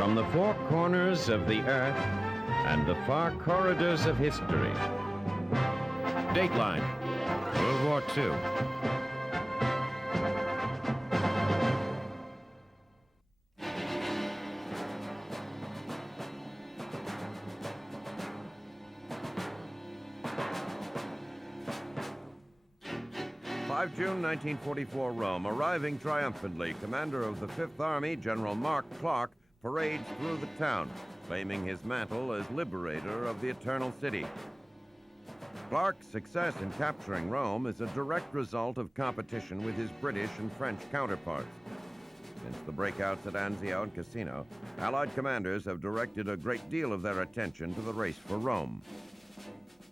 From the four corners of the earth and the far corridors of history. Dateline, World War II. June 1944, Rome. Arriving triumphantly, commander of the Fifth Army, General Mark Clark, parades through the town, claiming his mantle as liberator of the Eternal City. Clark's success in capturing Rome is a direct result of competition with his British and French counterparts. Since the breakouts at Anzio and Cassino, Allied commanders have directed a great deal of their attention to the race for Rome.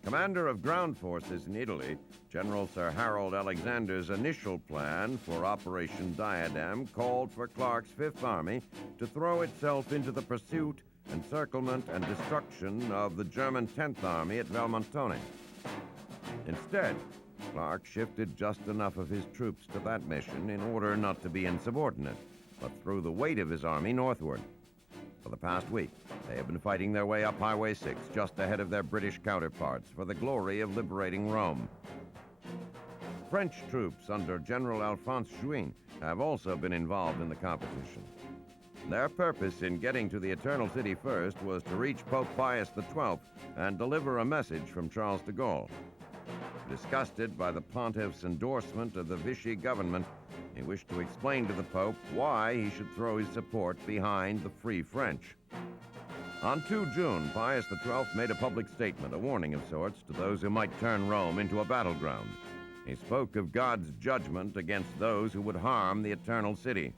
Commander of ground forces in Italy, General Sir Harold Alexander's initial plan for Operation Diadem called for Clark's Fifth Army to throw itself into the pursuit, encirclement, and destruction of the German 10th Army at Valmontone. Instead, Clark shifted just enough of his troops to that mission in order not to be insubordinate, but threw the weight of his army northward. For the past week, they have been fighting their way up Highway 6 just ahead of their British counterparts for the glory of liberating Rome. French troops under General Alphonse Juin have also been involved in the competition. Their purpose in getting to the Eternal City first was to reach Pope Pius XII and deliver a message from Charles de Gaulle. Disgusted by the pontiff's endorsement of the Vichy government, he wished to explain to the Pope why he should throw his support behind the Free French. On 2 June, Pius XII made a public statement, a warning of sorts to those who might turn Rome into a battleground. He spoke of God's judgment against those who would harm the Eternal City.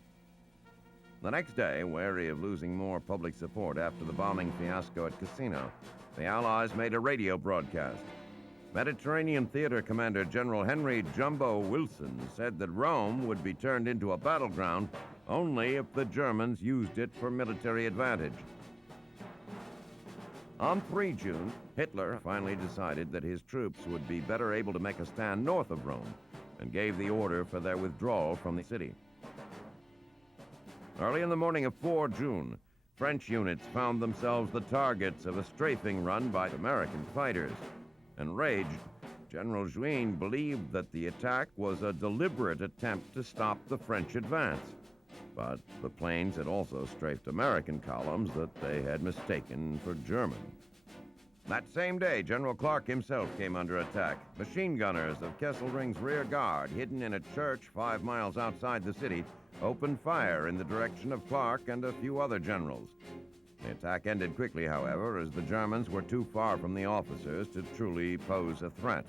The next day, wary of losing more public support after the bombing fiasco at Cassino, the Allies made a radio broadcast. Mediterranean Theater Commander General Henry Jumbo Wilson said that Rome would be turned into a battleground only if the Germans used it for military advantage. On 3 June, Hitler finally decided that his troops would be better able to make a stand north of Rome and gave the order for their withdrawal from the city. Early in the morning of 4 June, French units found themselves the targets of a strafing run by American fighters. Enraged, General Juin believed that the attack was a deliberate attempt to stop the French advance. But the planes had also strafed American columns that they had mistaken for German. That same day, General Clark himself came under attack. Machine gunners of Kesselring's rear guard, hidden in a church 5 miles outside the city, opened fire in the direction of Clark and a few other generals. The attack ended quickly, however, as the Germans were too far from the officers to truly pose a threat.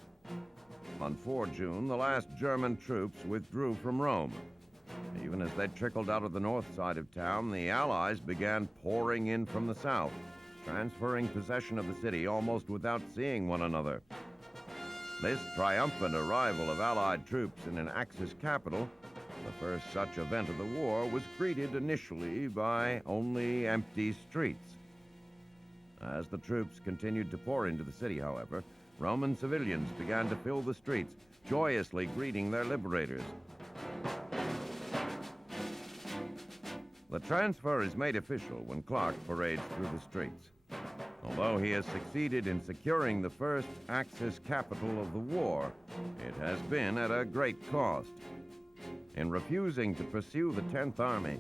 On 4 June, the last German troops withdrew from Rome. Even as they trickled out of the north side of town, the Allies began pouring in from the south, transferring possession of the city almost without seeing one another. This triumphant arrival of Allied troops in an Axis capital, the first such event of the war, was greeted initially by only empty streets. As the troops continued to pour into the city, however, Roman civilians began to fill the streets, joyously greeting their liberators. The transfer is made official when Clark parades through the streets. Although he has succeeded in securing the first Axis capital of the war, it has been at a great cost. In refusing to pursue the 10th Army,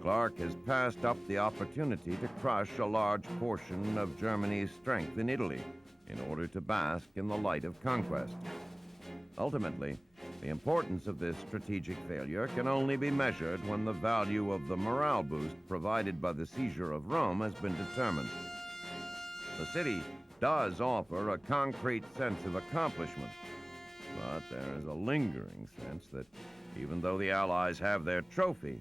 Clark has passed up the opportunity to crush a large portion of Germany's strength in Italy in order to bask in the light of conquest. Ultimately, the importance of this strategic failure can only be measured when the value of the morale boost provided by the seizure of Rome has been determined. The city does offer a concrete sense of accomplishment, but there is a lingering sense that even though the Allies have their trophy,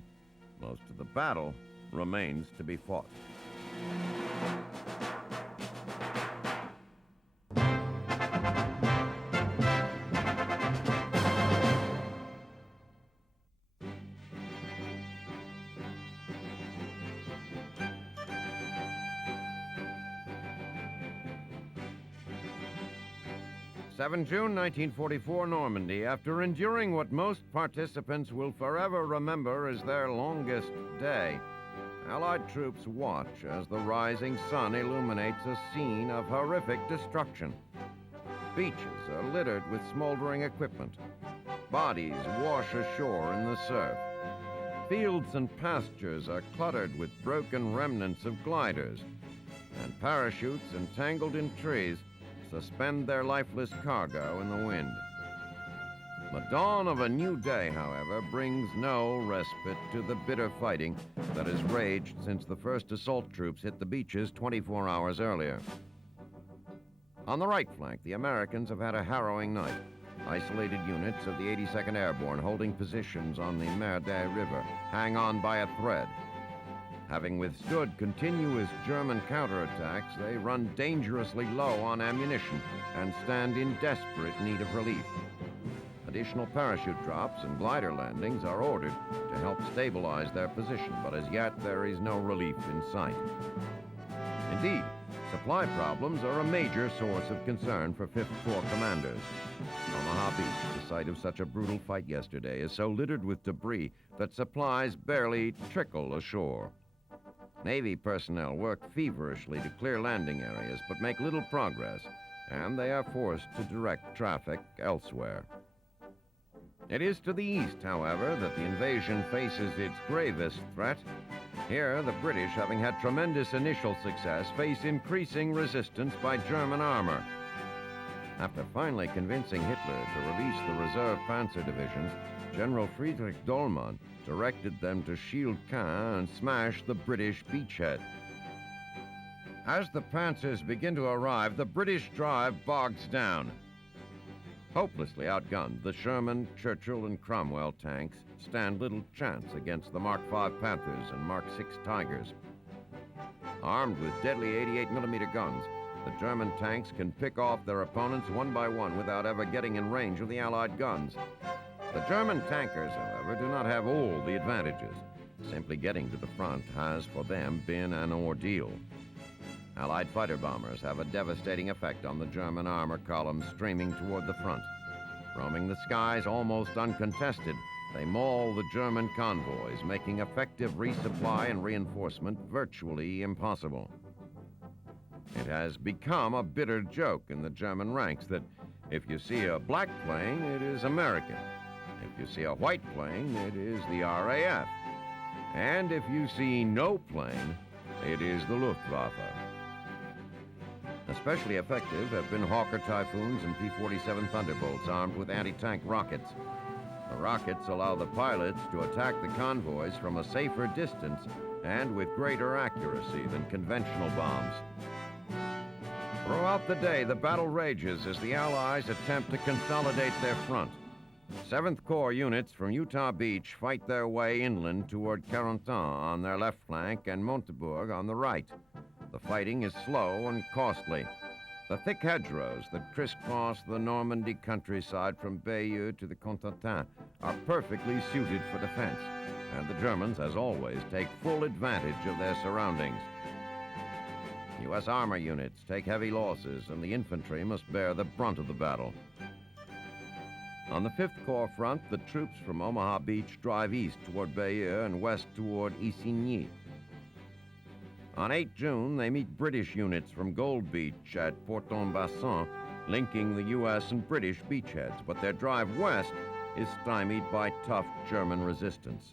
most of the battle remains to be fought. 7 June 1944, Normandy. After enduring what most participants will forever remember as their longest day, Allied troops watch as the rising sun illuminates a scene of horrific destruction. Beaches are littered with smoldering equipment. Bodies wash ashore in the surf. Fields and pastures are cluttered with broken remnants of gliders, and parachutes entangled in trees suspend their lifeless cargo in the wind. The dawn of a new day, however, brings no respite to the bitter fighting that has raged since the first assault troops hit the beaches 24 hours earlier. On the right flank, the Americans have had a harrowing night. Isolated units of the 82nd Airborne holding positions on the Merde River hang on by a thread. Having withstood continuous German counterattacks, they run dangerously low on ammunition and stand in desperate need of relief. Additional parachute drops and glider landings are ordered to help stabilize their position, but as yet there is no relief in sight. Indeed, supply problems are a major source of concern for 5th Corps commanders. Omaha Beach, the site of such a brutal fight yesterday, is so littered with debris that supplies barely trickle ashore. Navy personnel work feverishly to clear landing areas, but make little progress, and they are forced to direct traffic elsewhere. It is to the east, however, that the invasion faces its gravest threat. Here, the British, having had tremendous initial success, face increasing resistance by German armor. After finally convincing Hitler to release the reserve panzer divisions, General Friedrich Dollmann directed them to shield Caen and smash the British beachhead. As the panzers begin to arrive, the British drive bogs down. Hopelessly outgunned, the Sherman, Churchill, and Cromwell tanks stand little chance against the Mark V Panthers and Mark VI Tigers. Armed with deadly 88mm guns, the German tanks can pick off their opponents one by one without ever getting in range of the Allied guns. The German tankers, however, do not have all the advantages. Simply getting to the front has, for them, been an ordeal. Allied fighter bombers have a devastating effect on the German armor columns streaming toward the front. Roaming the skies almost uncontested, they maul the German convoys, making effective resupply and reinforcement virtually impossible. It has become a bitter joke in the German ranks that if you see a black plane, it is American. If you see a white plane, it is the RAF. And if you see no plane, it is the Luftwaffe. Especially effective have been Hawker Typhoons and P-47 Thunderbolts armed with anti-tank rockets. The rockets allow the pilots to attack the convoys from a safer distance and with greater accuracy than conventional bombs. Throughout the day, the battle rages as the Allies attempt to consolidate their front. 7th Corps units from Utah Beach fight their way inland toward Carentan on their left flank and Montebourg on the right. The fighting is slow and costly. The thick hedgerows that crisscross the Normandy countryside from Bayeux to the Cotentin are perfectly suited for defense, and the Germans, as always, take full advantage of their surroundings. U.S. armor units take heavy losses, and the infantry must bear the brunt of the battle. On the 5th Corps front, the troops from Omaha Beach drive east toward Bayeux and west toward Isigny. On 8 June, they meet British units from Gold Beach at Port-en-Bassin, linking the U.S. and British beachheads, but their drive west is stymied by tough German resistance.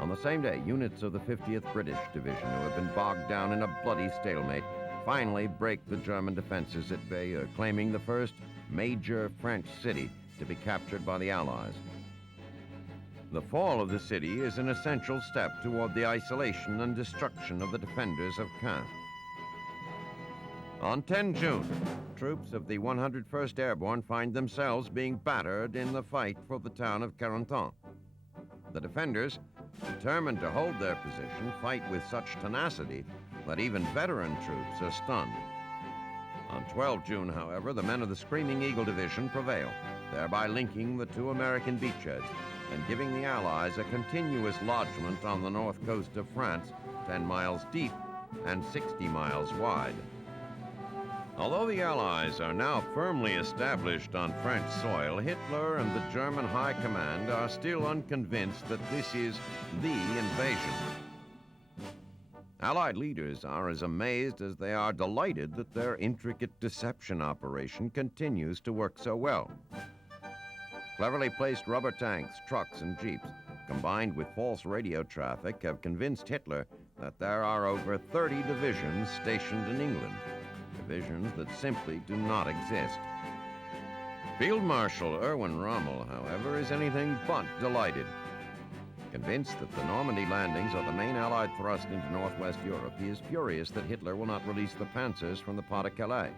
On the same day, units of the 50th British Division, who have been bogged down in a bloody stalemate, finally break the German defenses at Bayeux, claiming the first major French city to be captured by the Allies. The fall of the city is an essential step toward the isolation and destruction of the defenders of Caen. On 10 June, troops of the 101st Airborne find themselves being battered in the fight for the town of Carentan. The defenders, determined to hold their position, fight with such tenacity that even veteran troops are stunned. On 12 June, however, the men of the Screaming Eagle Division prevail, thereby linking the two American beachheads and giving the Allies a continuous lodgment on the north coast of France, 10 miles deep and 60 miles wide. Although the Allies are now firmly established on French soil, Hitler and the German High Command are still unconvinced that this is the invasion. Allied leaders are as amazed as they are delighted that their intricate deception operation continues to work so well. Cleverly placed rubber tanks, trucks, and jeeps, combined with false radio traffic, have convinced Hitler that there are over 30 divisions stationed in England. Divisions that simply do not exist. Field Marshal Erwin Rommel, however, is anything but delighted. Convinced that the Normandy landings are the main Allied thrust into northwest Europe, he is furious that Hitler will not release the panzers from the Pas-de-Calais.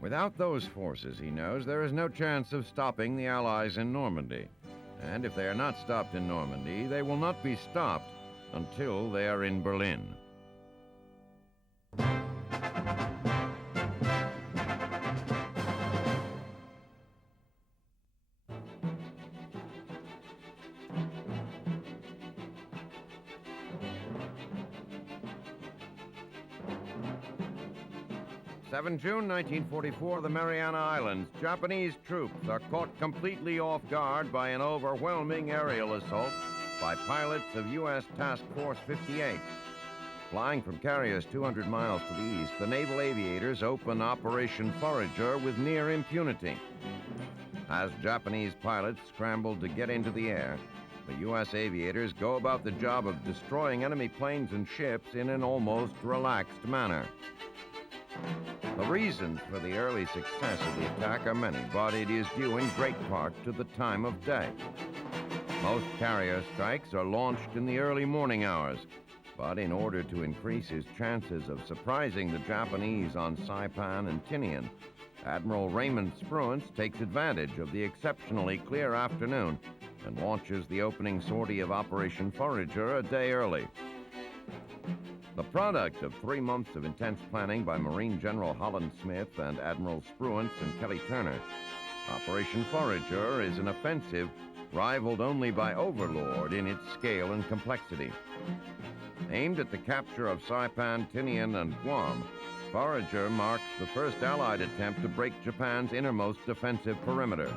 Without those forces, he knows, there is no chance of stopping the Allies in Normandy. And if they are not stopped in Normandy, they will not be stopped until they are in Berlin. 7 June 1944, the Mariana Islands. Japanese troops are caught completely off guard by an overwhelming aerial assault by pilots of U.S. Task Force 58. Flying from carriers 200 miles to the east, the naval aviators open Operation Forager with near impunity. As Japanese pilots scramble to get into the air, the U.S. aviators go about the job of destroying enemy planes and ships in an almost relaxed manner. The reasons for the early success of the attack are many, but it is due in great part to the time of day. Most carrier strikes are launched in the early morning hours, but in order to increase his chances of surprising the Japanese on Saipan and Tinian, Admiral Raymond Spruance takes advantage of the exceptionally clear afternoon and launches the opening sortie of Operation Forager a day early. The product of 3 months of intense planning by Marine General Holland Smith and Admiral Spruance and Kelly Turner, Operation Forager is an offensive rivaled only by Overlord in its scale and complexity. Aimed at the capture of Saipan, Tinian, and Guam, Forager marks the first Allied attempt to break Japan's innermost defensive perimeter.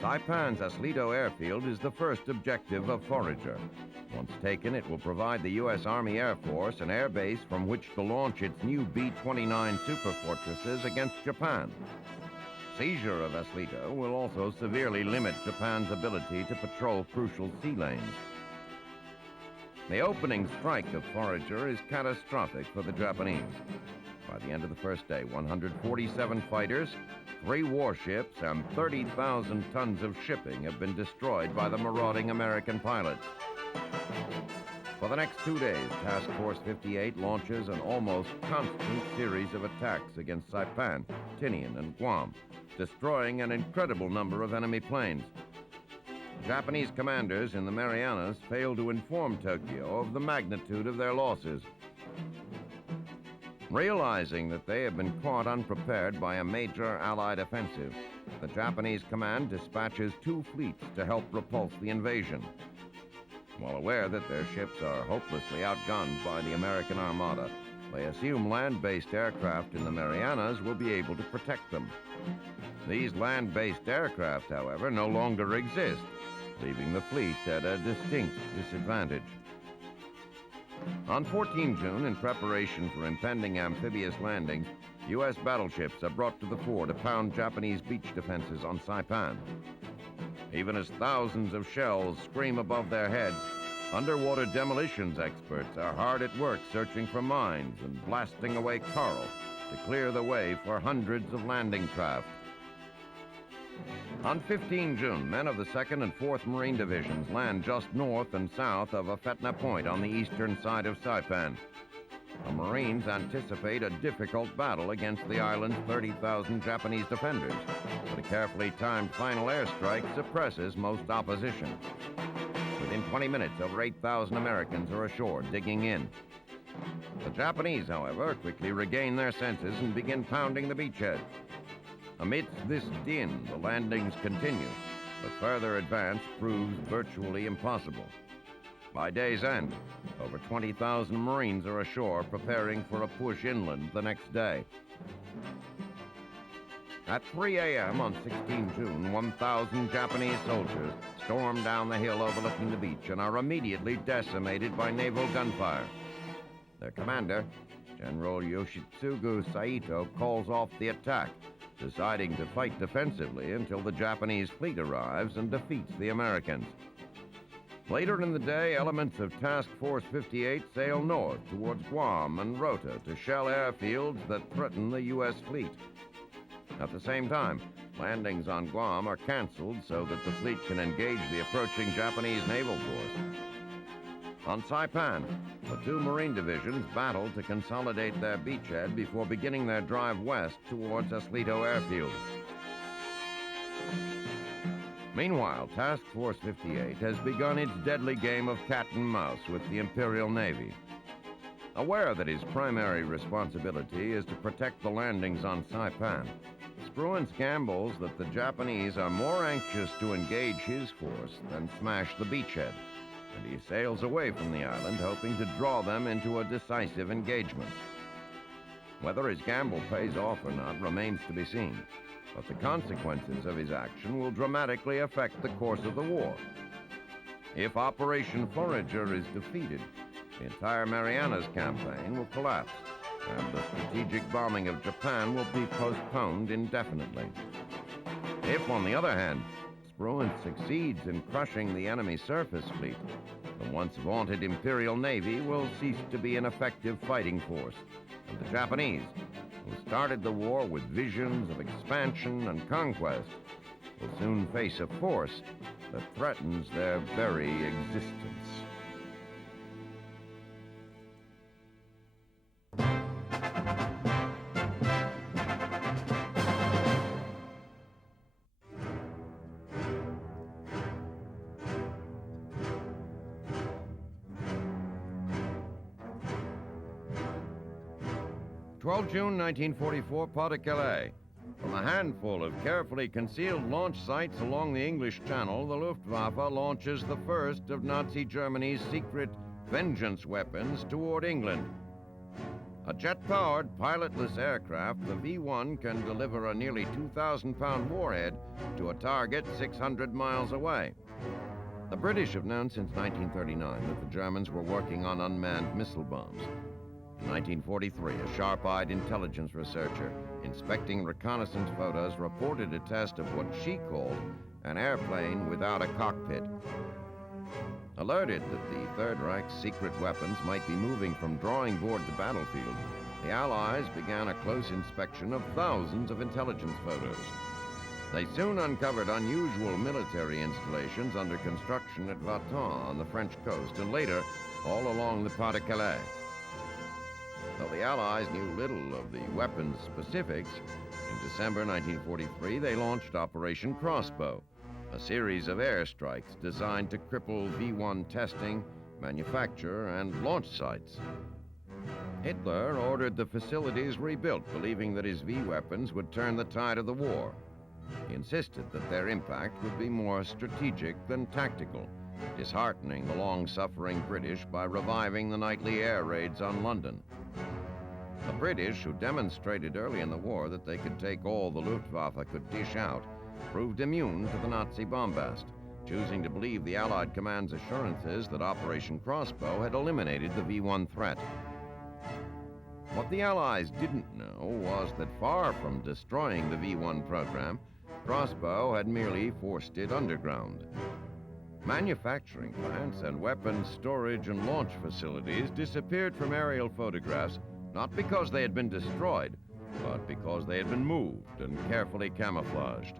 Saipan's Aslito airfield is the first objective of Forager. Once taken, it will provide the U.S. Army Air Force an air base from which to launch its new B-29 superfortresses against Japan. Seizure of Aslito will also severely limit Japan's ability to patrol crucial sea lanes. The opening strike of Forager is catastrophic for the Japanese. By the end of the first day, 147 fighters, 3 warships, and 30,000 tons of shipping have been destroyed by the marauding American pilots. For the next 2 days, Task Force 58 launches an almost constant series of attacks against Saipan, Tinian, and Guam, destroying an incredible number of enemy planes. Japanese commanders in the Marianas failed to inform Tokyo of the magnitude of their losses. Realizing that they have been caught unprepared by a major Allied offensive, the Japanese command dispatches 2 fleets to help repulse the invasion. While aware that their ships are hopelessly outgunned by the American Armada, they assume land-based aircraft in the Marianas will be able to protect them. These land-based aircraft, however, no longer exist, leaving the fleet at a distinct disadvantage. On 14 June, in preparation for impending amphibious landings, U.S. battleships are brought to the fore to pound Japanese beach defenses on Saipan. Even as thousands of shells scream above their heads, underwater demolitions experts are hard at work searching for mines and blasting away coral to clear the way for hundreds of landing craft. On 15 June, men of the 2nd and 4th Marine Divisions land just north and south of Afetna Point on the eastern side of Saipan. The Marines anticipate a difficult battle against the island's 30,000 Japanese defenders, but a carefully timed final airstrike suppresses most opposition. Within 20 minutes, over 8,000 Americans are ashore, digging in. The Japanese, however, quickly regain their senses and begin pounding the beachheads. Amidst this din, the landings continue, but further advance proves virtually impossible. By day's end, over 20,000 Marines are ashore preparing for a push inland the next day. At 3 a.m. on 16 June, 1,000 Japanese soldiers storm down the hill overlooking the beach and are immediately decimated by naval gunfire. Their commander, General Yoshitsugu Saito, calls off the attack, deciding to fight defensively until the Japanese fleet arrives and defeats the Americans. Later in the day, elements of Task Force 58 sail north towards Guam and Rota to shell airfields that threaten the U.S. fleet. At the same time, landings on Guam are canceled so that the fleet can engage the approaching Japanese naval force. On Saipan, the two Marine divisions battle to consolidate their beachhead before beginning their drive west towards Eslito Airfield. Meanwhile, Task Force 58 has begun its deadly game of cat and mouse with the Imperial Navy. Aware that his primary responsibility is to protect the landings on Saipan, Spruance gambles that the Japanese are more anxious to engage his force than smash the beachhead, and he sails away from the island, hoping to draw them into a decisive engagement. Whether his gamble pays off or not remains to be seen, but the consequences of his action will dramatically affect the course of the war. If Operation Forager is defeated, the entire Marianas campaign will collapse, and the strategic bombing of Japan will be postponed indefinitely. If, on the other hand, Spruance succeeds in crushing the enemy surface fleet, the once vaunted Imperial Navy will cease to be an effective fighting force, and the Japanese, who started the war with visions of expansion and conquest, will soon face a force that threatens their very existence. June 1944, Pas-de-Calais. From a handful of carefully concealed launch sites along the English Channel, the Luftwaffe launches the first of Nazi Germany's secret vengeance weapons toward England. A jet-powered, pilotless aircraft, the V-1 can deliver a nearly 2,000-pound warhead to a target 600 miles away. The British have known since 1939 that the Germans were working on unmanned missile bombs. In 1943, a sharp-eyed intelligence researcher inspecting reconnaissance photos reported a test of what she called an airplane without a cockpit. Alerted that the Third Reich's secret weapons might be moving from drawing board to battlefield, the Allies began a close inspection of thousands of intelligence photos. They soon uncovered unusual military installations under construction at Patton on the French coast, and later all along the Pas-de-Calais. Though the Allies knew little of the weapons' specifics, in December 1943 they launched Operation Crossbow, a series of airstrikes designed to cripple V-1 testing, manufacture, and launch sites. Hitler ordered the facilities rebuilt, believing that his V-weapons would turn the tide of the war. He insisted that their impact would be more strategic than tactical, disheartening the long-suffering British by reviving the nightly air raids on London. The British, who demonstrated early in the war that they could take all the Luftwaffe could dish out, proved immune to the Nazi bombast, choosing to believe the Allied command's assurances that Operation Crossbow had eliminated the V-1 threat. What the Allies didn't know was that far from destroying the V-1 program, Crossbow had merely forced it underground. Manufacturing plants and weapons storage and launch facilities disappeared from aerial photographs, not because they had been destroyed, but because they had been moved and carefully camouflaged.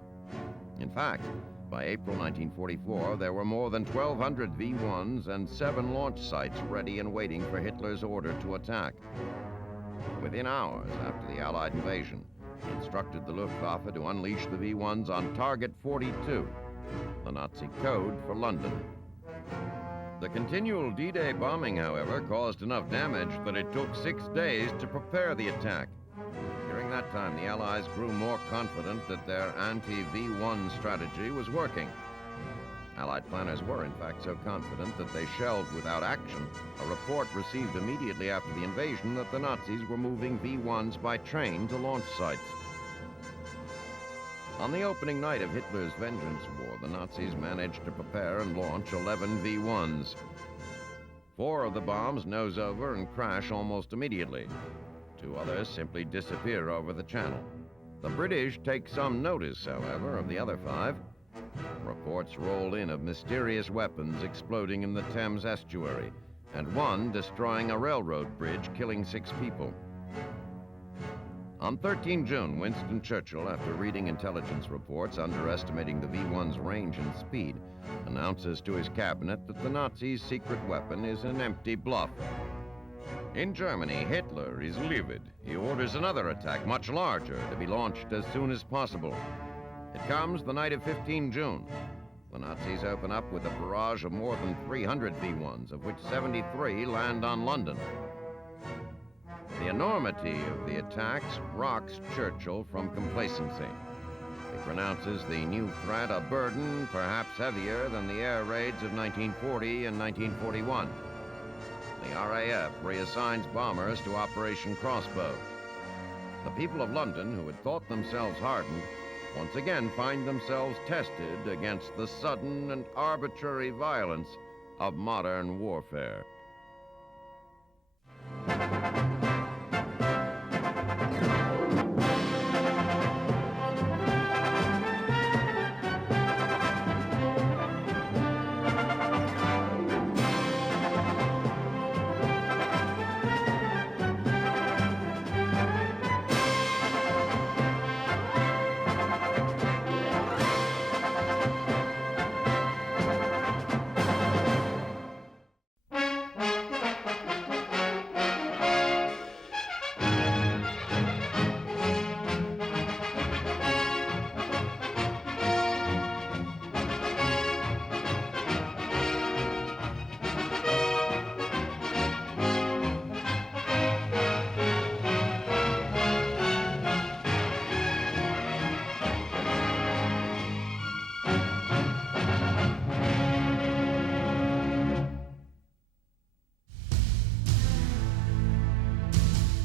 In fact, by April 1944, there were more than 1,200 V-1s and 7 launch sites ready and waiting for Hitler's order to attack. Within hours after the Allied invasion, he instructed the Luftwaffe to unleash the V-1s on Target 42, the Nazi code for London. The continual D-Day bombing, however, caused enough damage that it took 6 days to prepare the attack. During that time, the Allies grew more confident that their anti-V-1 strategy was working. Allied planners were, in fact, so confident that they shelved without action a report received immediately after the invasion that the Nazis were moving V-1s by train to launch sites. On the opening night of Hitler's Vengeance War, the Nazis managed to prepare and launch 11 V-1s. 4 of the bombs nose over and crash almost immediately. 2 others simply disappear over the channel. The British take some notice, however, of the other 5. Reports roll in of mysterious weapons exploding in the Thames estuary, and one destroying a railroad bridge, killing 6 people. On 13 June, Winston Churchill, after reading intelligence reports underestimating the V-1's range and speed, announces to his cabinet that the Nazis' secret weapon is an empty bluff. In Germany, Hitler is livid. He orders another attack, much larger, to be launched as soon as possible. It comes the night of 15 June. The Nazis open up with a barrage of more than 300 V-1s, of which 73 land on London. The enormity of the attacks rocks Churchill from complacency. He pronounces the new threat a burden perhaps heavier than the air raids of 1940 and 1941. The RAF reassigns bombers to Operation Crossbow. The people of London, who had thought themselves hardened, once again find themselves tested against the sudden and arbitrary violence of modern warfare.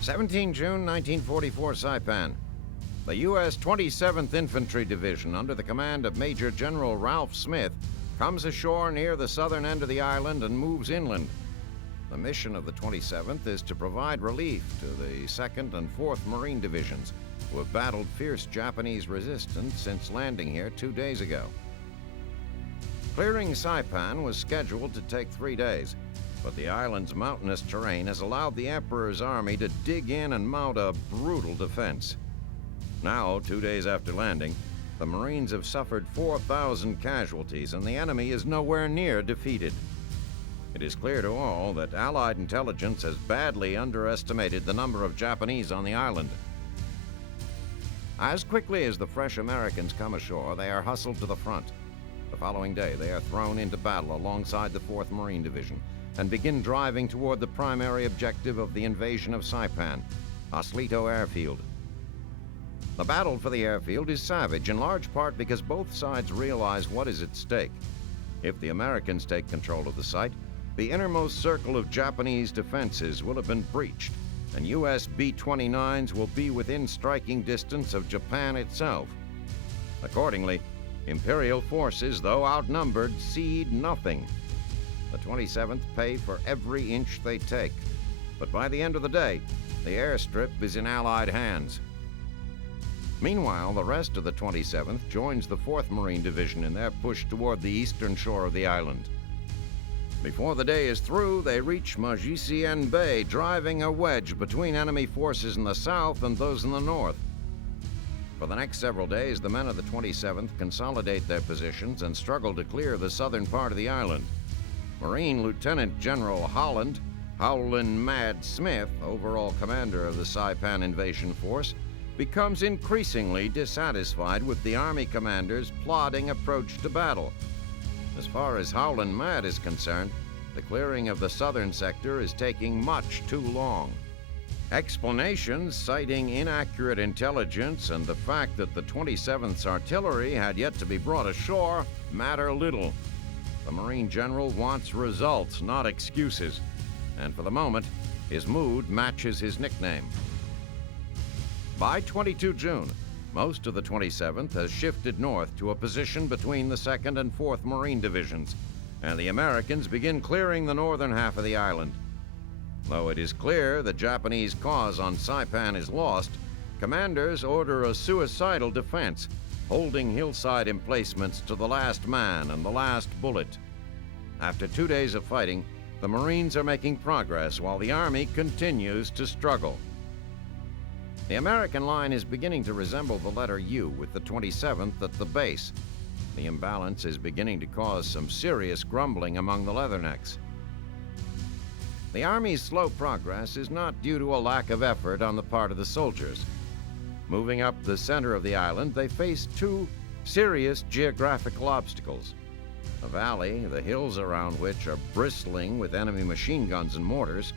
(17 June 1944, Saipan. The U.S. 27th Infantry Division, under the command of Major General Ralph Smith, comes ashore near the southern end of the island and moves inland. The mission of the 27th is to provide relief to the 2nd and 4th Marine Divisions, who have battled fierce Japanese resistance since landing here 2 days ago. Clearing Saipan was scheduled to take 3 days, but the island's mountainous terrain has allowed the Emperor's army to dig in and mount a brutal defense. Now, 2 days after landing, the Marines have suffered 4,000 casualties, and the enemy is nowhere near defeated. It is clear to all that Allied intelligence has badly underestimated the number of Japanese on the island. As quickly as the fresh Americans come ashore, they are hustled to the front. The following day, they are thrown into battle alongside the 4th Marine Division and begin driving toward the primary objective of the invasion of Saipan, Oslito Airfield. The battle for the airfield is savage, in large part because both sides realize what is at stake. If the Americans take control of the site, the innermost circle of Japanese defenses will have been breached, and U.S. B-29s will be within striking distance of Japan itself. Accordingly, Imperial forces, though outnumbered, cede nothing. The 27th pay for every inch they take, but by the end of the day, the airstrip is in Allied hands. Meanwhile, the rest of the 27th joins the 4th Marine Division in their push toward the eastern shore of the island. Before the day is through, they reach Magicienne Bay, driving a wedge between enemy forces in the south and those in the north. For the next several days, the men of the 27th consolidate their positions and struggle to clear the southern part of the island. Marine Lieutenant General Holland, Howlin' Mad Smith, overall commander of the Saipan invasion force, becomes increasingly dissatisfied with the Army commander's plodding approach to battle. As far as Howlin' Mad is concerned, the clearing of the southern sector is taking much too long. Explanations citing inaccurate intelligence and the fact that the 27th's artillery had yet to be brought ashore matter little. The Marine General wants results, not excuses. And for the moment, his mood matches his nickname. By 22 June, most of the 27th has shifted north to a position between the 2nd and 4th Marine Divisions, and the Americans begin clearing the northern half of the island. Though it is clear the Japanese cause on Saipan is lost, commanders order a suicidal defense, holding hillside emplacements to the last man and the last bullet. After 2 days of fighting, the Marines are making progress while the Army continues to struggle. The American line is beginning to resemble the letter U, with the 27th at the base. The imbalance is beginning to cause some serious grumbling among the Leathernecks. The Army's slow progress is not due to a lack of effort on the part of the soldiers. Moving up the center of the island, they face two serious geographical obstacles: a valley, the hills around which are bristling with enemy machine guns and mortars,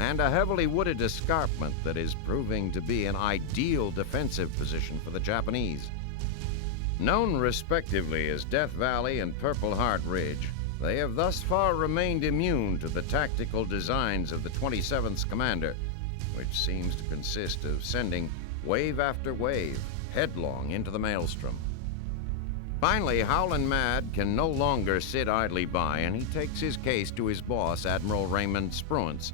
and a heavily wooded escarpment that is proving to be an ideal defensive position for the Japanese. Known respectively as Death Valley and Purple Heart Ridge, they have thus far remained immune to the tactical designs of the 27th's commander, which seems to consist of sending wave after wave headlong into the maelstrom. Finally, Howlin' Mad can no longer sit idly by, and he takes his case to his boss, Admiral Raymond Spruance.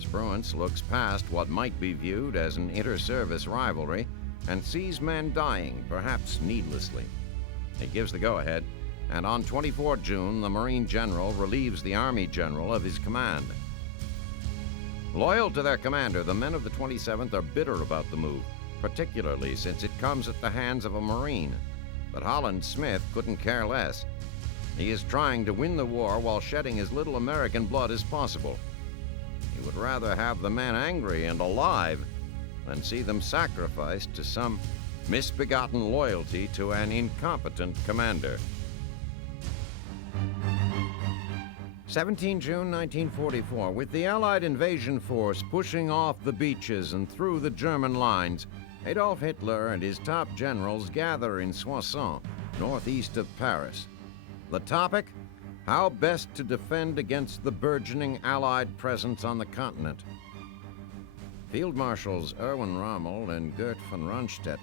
Spruance looks past what might be viewed as an inter-service rivalry and sees men dying, perhaps needlessly. He gives the go-ahead, and on 24 June, the Marine General relieves the Army General of his command. Loyal to their commander, the men of the 27th are bitter about the move, particularly since it comes at the hands of a Marine. But Holland Smith couldn't care less. He is trying to win the war while shedding as little American blood as possible. He would rather have the men angry and alive than see them sacrificed to some misbegotten loyalty to an incompetent commander. 17 June 1944, with the Allied invasion force pushing off the beaches and through the German lines, Adolf Hitler and his top generals gather in Soissons, northeast of Paris. The topic? How best to defend against the burgeoning Allied presence on the continent. Field Marshals Erwin Rommel and Gert von Rundstedt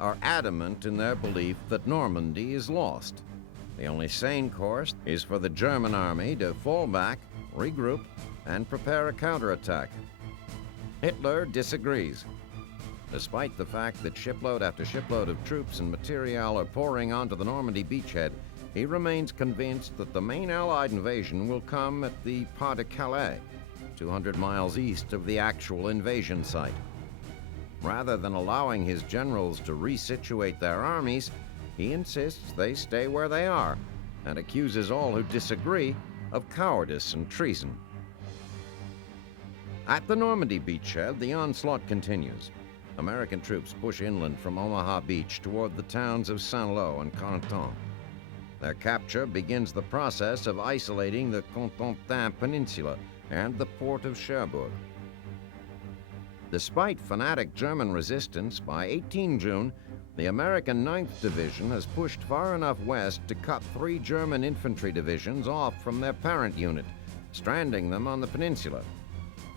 are adamant in their belief that Normandy is lost. The only sane course is for the German army to fall back, regroup, and prepare a counterattack. Hitler disagrees. Despite the fact that shipload after shipload of troops and material are pouring onto the Normandy beachhead, he remains convinced that the main Allied invasion will come at the Pas de Calais, 200 miles east of the actual invasion site. Rather than allowing his generals to resituate their armies, he insists they stay where they are and accuses all who disagree of cowardice and treason. At the Normandy beachhead, the onslaught continues. American troops push inland from Omaha Beach toward the towns of Saint-Lô and Corentin. Their capture begins the process of isolating the Cotentin Peninsula and the port of Cherbourg. Despite fanatic German resistance, by 18 June, the American 9th Division has pushed far enough west to cut 3 German infantry divisions off from their parent unit, stranding them on the peninsula.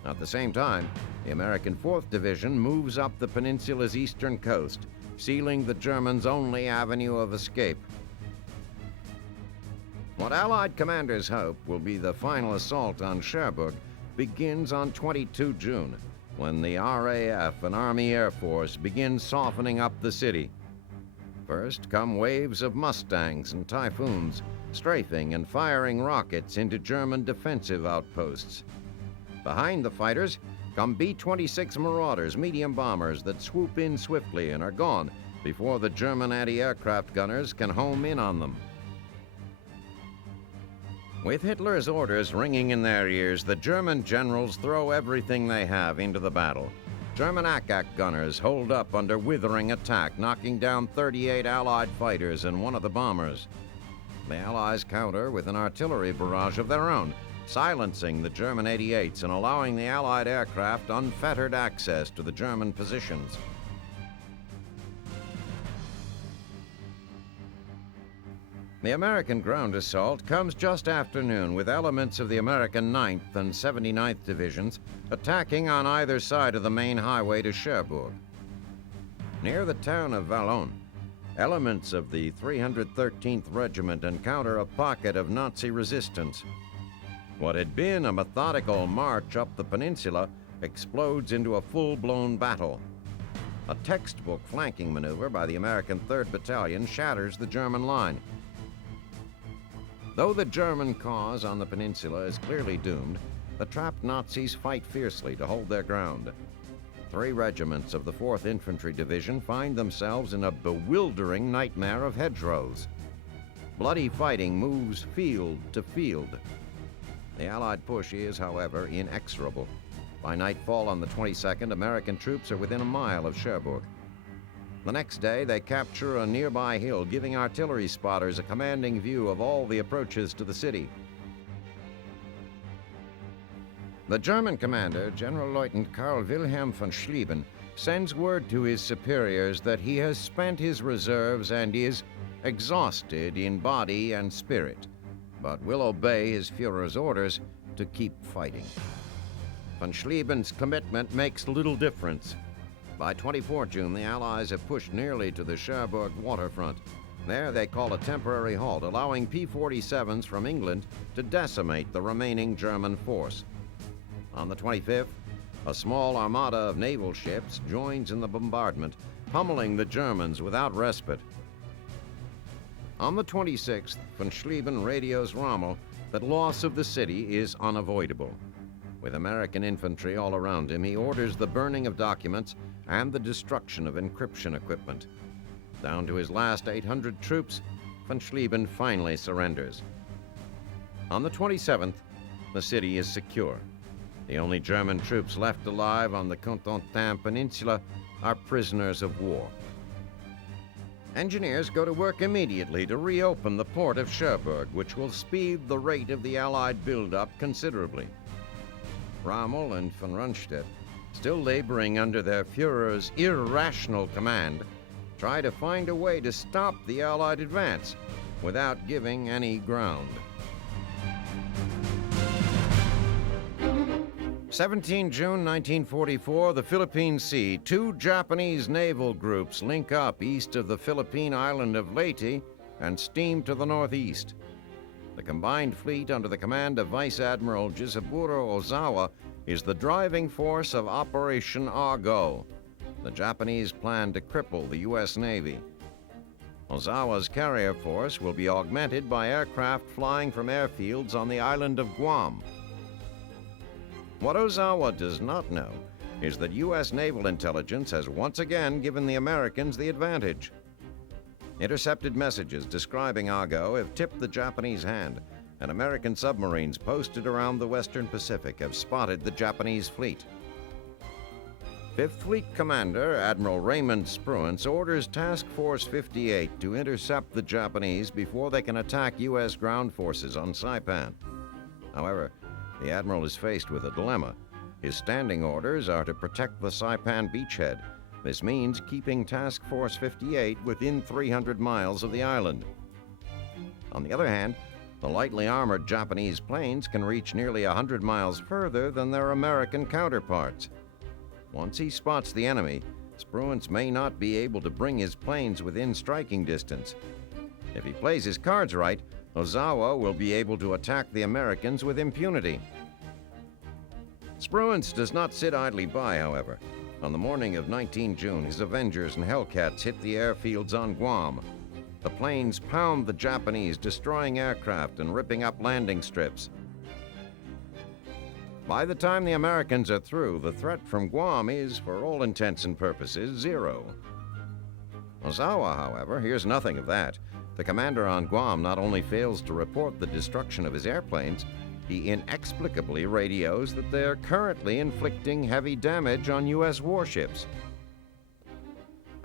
At the same time, the American 4th Division moves up the peninsula's eastern coast, sealing the Germans' only avenue of escape. What Allied commanders hope will be the final assault on Cherbourg begins on 22 June, when the RAF and Army Air Force begin softening up the city. First come waves of Mustangs and Typhoons, strafing and firing rockets into German defensive outposts. Behind the fighters come B-26 Marauders, medium bombers that swoop in swiftly and are gone before the German anti-aircraft gunners can home in on them. With Hitler's orders ringing in their ears, the German generals throw everything they have into the battle. German ack-ack gunners hold up under withering attack, knocking down 38 Allied fighters and one of the bombers. The Allies counter with an artillery barrage of their own, silencing the German 88s and allowing the Allied aircraft unfettered access to the German positions. The American ground assault comes just after noon, with elements of the American 9th and 79th Divisions attacking on either side of the main highway to Cherbourg. Near the town of Vallon, elements of the 313th Regiment encounter a pocket of Nazi resistance. What had been a methodical march up the peninsula explodes into a full-blown battle. A textbook flanking maneuver by the American 3rd Battalion shatters the German line. Though the German cause on the peninsula is clearly doomed, the trapped Nazis fight fiercely to hold their ground. 3 regiments of the 4th Infantry Division find themselves in a bewildering nightmare of hedgerows. Bloody fighting moves field to field. The Allied push is, however, inexorable. By nightfall on the 22nd, American troops are within a mile of Cherbourg. The next day, they capture a nearby hill, giving artillery spotters a commanding view of all the approaches to the city. The German commander, General Lieutenant Karl Wilhelm von Schlieben, sends word to his superiors that he has spent his reserves and is exhausted in body and spirit, but will obey his Führer's orders to keep fighting. Von Schlieben's commitment makes little difference. By 24 June, the Allies have pushed nearly to the Cherbourg waterfront. There, they call a temporary halt, allowing P-47s from England to decimate the remaining German force. On the 25th, a small armada of naval ships joins in the bombardment, pummeling the Germans without respite. On the 26th, von Schlieben radios Rommel that loss of the city is unavoidable. With American infantry all around him, he orders the burning of documents and the destruction of encryption equipment. Down to his last 800 troops, von Schlieben finally surrenders. On the 27th, the city is secure. The only German troops left alive on the Cotentin Peninsula are prisoners of war. Engineers go to work immediately to reopen the port of Cherbourg, which will speed the rate of the Allied buildup considerably. Rommel and von Rundstedt, still laboring under their Führer's irrational command, try to find a way to stop the Allied advance without giving any ground. 17 June 1944, the Philippine Sea. 2 Japanese naval groups link up east of the Philippine island of Leyte and steam to the northeast. The combined fleet under the command of Vice Admiral Jisaburo Ozawa is the driving force of Operation Argo, the Japanese plan to cripple the U.S. Navy. Ozawa's carrier force will be augmented by aircraft flying from airfields on the island of Guam. What Ozawa does not know is that U.S. naval intelligence has once again given the Americans the advantage. Intercepted messages describing Argo have tipped the Japanese hand, and American submarines posted around the western Pacific have spotted the Japanese fleet. Fifth Fleet Commander Admiral Raymond Spruance orders Task Force 58 to intercept the Japanese before they can attack U.S. ground forces on Saipan. However, the Admiral is faced with a dilemma. His standing orders are to protect the Saipan beachhead. This means keeping Task Force 58 within 300 miles of the island. On the other hand, the lightly armored Japanese planes can reach nearly 100 miles further than their American counterparts. Once he spots the enemy, Spruance may not be able to bring his planes within striking distance. If he plays his cards right, Ozawa will be able to attack the Americans with impunity. Spruance does not sit idly by, however. On the morning of 19 June, his Avengers and Hellcats hit the airfields on Guam. The planes pound the Japanese, destroying aircraft and ripping up landing strips. By the time the Americans are through, the threat from Guam is, for all intents and purposes, zero. Ozawa, however, hears nothing of that. The commander on Guam not only fails to report the destruction of his airplanes, he inexplicably radios that they're currently inflicting heavy damage on U.S. warships.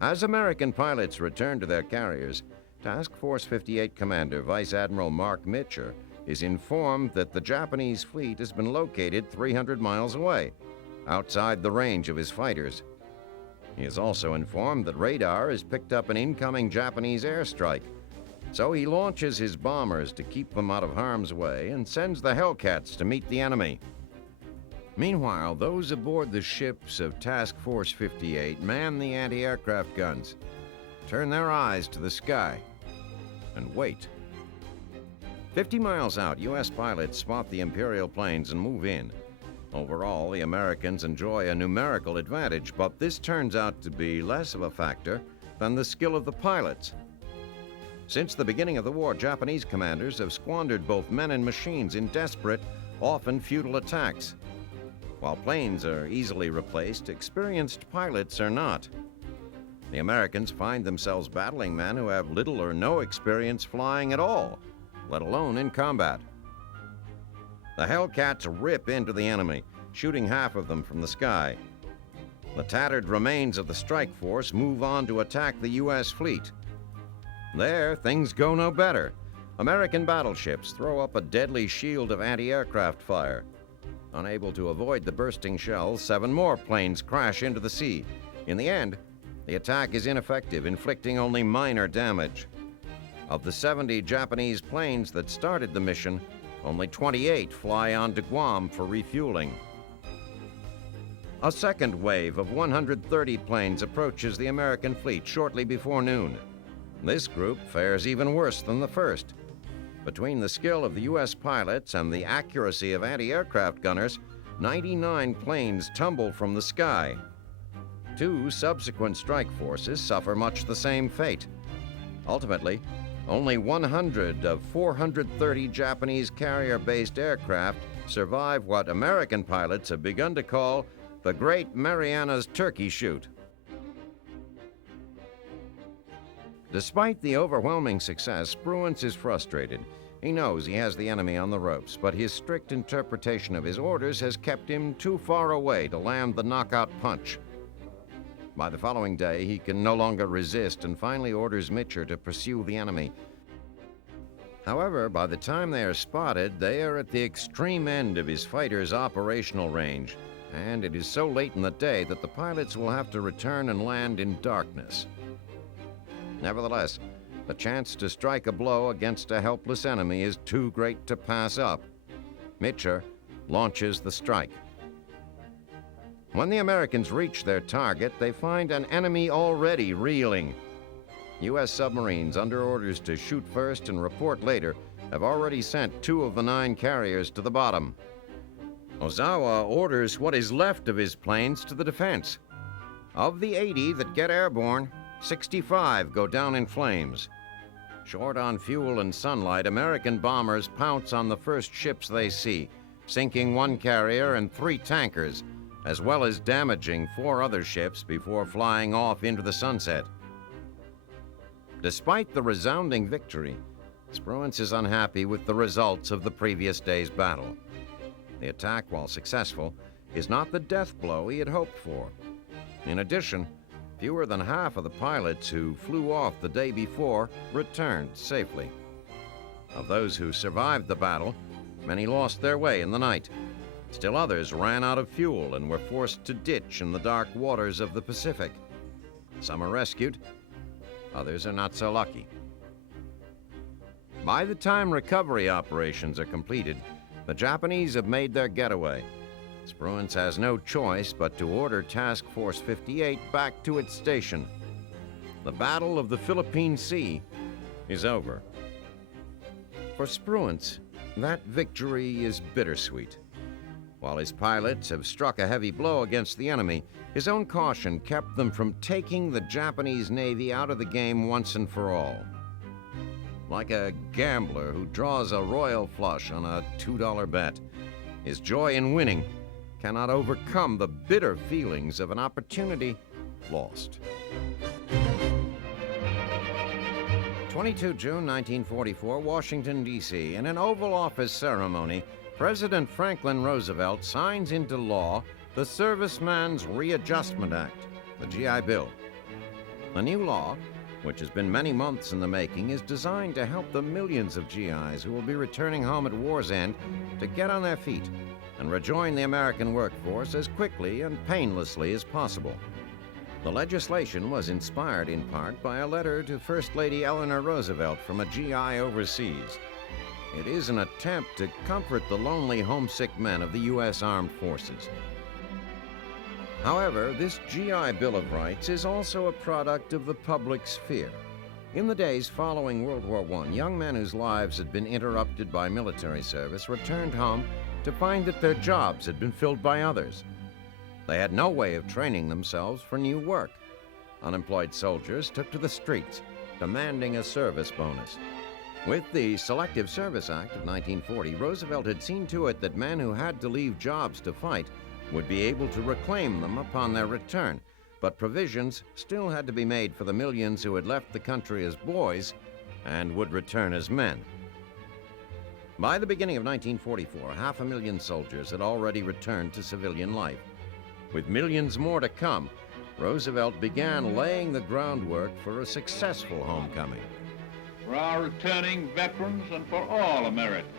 As American pilots return to their carriers, Task Force 58 Commander Vice Admiral Mark Mitcher is informed that the Japanese fleet has been located 300 miles away, outside the range of his fighters. He is also informed that radar has picked up an incoming Japanese airstrike. So he launches his bombers to keep them out of harm's way and sends the Hellcats to meet the enemy. Meanwhile, those aboard the ships of Task Force 58 man the anti-aircraft guns, turn their eyes to the sky, and wait. 50 miles out, U.S. pilots spot the Imperial planes and move in. Overall, the Americans enjoy a numerical advantage, but this turns out to be less of a factor than the skill of the pilots. Since the beginning of the war, Japanese commanders have squandered both men and machines in desperate, often futile attacks. While planes are easily replaced, experienced pilots are not. The Americans find themselves battling men who have little or no experience flying at all, let alone in combat. The Hellcats rip into the enemy, shooting half of them from the sky. The tattered remains of the strike force move on to attack the U.S. fleet. There, things go no better. American battleships throw up a deadly shield of anti-aircraft fire. Unable to avoid the bursting shells, 7 more planes crash into the sea. In the end, the attack is ineffective, inflicting only minor damage. Of the 70 Japanese planes that started the mission, only 28 fly on to Guam for refueling. A second wave of 130 planes approaches the American fleet shortly before noon. This group fares even worse than the first. Between the skill of the U.S. pilots and the accuracy of anti-aircraft gunners, 99 planes tumble from the sky. 2 subsequent strike forces suffer much the same fate. Ultimately, only 100 of 430 Japanese carrier-based aircraft survive what American pilots have begun to call the Great Marianas Turkey Shoot. Despite the overwhelming success, Spruance is frustrated. He knows he has the enemy on the ropes, but his strict interpretation of his orders has kept him too far away to land the knockout punch. By the following day, he can no longer resist and finally orders Mitcher to pursue the enemy. However, by the time they are spotted, they are at the extreme end of his fighter's operational range, and it is so late in the day that the pilots will have to return and land in darkness. Nevertheless, the chance to strike a blow against a helpless enemy is too great to pass up. Mitcher launches the strike. When the Americans reach their target, they find an enemy already reeling. U.S. submarines under orders to shoot first and report later have already sent 2 of the 9 carriers to the bottom. Ozawa orders what is left of his planes to the defense. Of the 80 that get airborne, 65 go down in flames. Short on fuel and sunlight, American bombers pounce on the first ships they see, sinking 1 carrier and 3 tankers, as well as damaging 4 other ships before flying off into the sunset. Despite the resounding victory, Spruance is unhappy with the results of the previous day's battle. The attack, while successful, is not the death blow he had hoped for. In addition, fewer than half of the pilots who flew off the day before returned safely. Of those who survived the battle, many lost their way in the night. Still others ran out of fuel and were forced to ditch in the dark waters of the Pacific. Some are rescued, others are not so lucky. By the time recovery operations are completed, the Japanese have made their getaway. Spruance has no choice but to order Task Force 58 back to its station. The Battle of the Philippine Sea is over. For Spruance, that victory is bittersweet. While his pilots have struck a heavy blow against the enemy, his own caution kept them from taking the Japanese Navy out of the game once and for all. Like a gambler who draws a royal flush on a $2 bet, his joy in winning cannot overcome the bitter feelings of an opportunity lost. 22 June 1944, Washington, D.C. In an Oval Office ceremony, President Franklin Roosevelt signs into law the Serviceman's Readjustment Act, the GI Bill. The new law, which has been many months in the making, is designed to help the millions of GIs who will be returning home at war's end to get on their feet and rejoin the American workforce as quickly and painlessly as possible. The legislation was inspired in part by a letter to First Lady Eleanor Roosevelt from a GI overseas. It is an attempt to comfort the lonely, homesick men of the U.S. Armed Forces. However, this GI Bill of Rights is also a product of the public sphere. In the days following World War I, young men whose lives had been interrupted by military service returned home to find that their jobs had been filled by others. They had no way of training themselves for new work. Unemployed soldiers took to the streets, demanding a service bonus. With the Selective Service Act of 1940, Roosevelt had seen to it that men who had to leave jobs to fight would be able to reclaim them upon their return, but provisions still had to be made for the millions who had left the country as boys and would return as men. By the beginning of 1944, 500,000 soldiers had already returned to civilian life. With millions more to come, Roosevelt began laying the groundwork for a successful homecoming. For our returning veterans and for all Americans,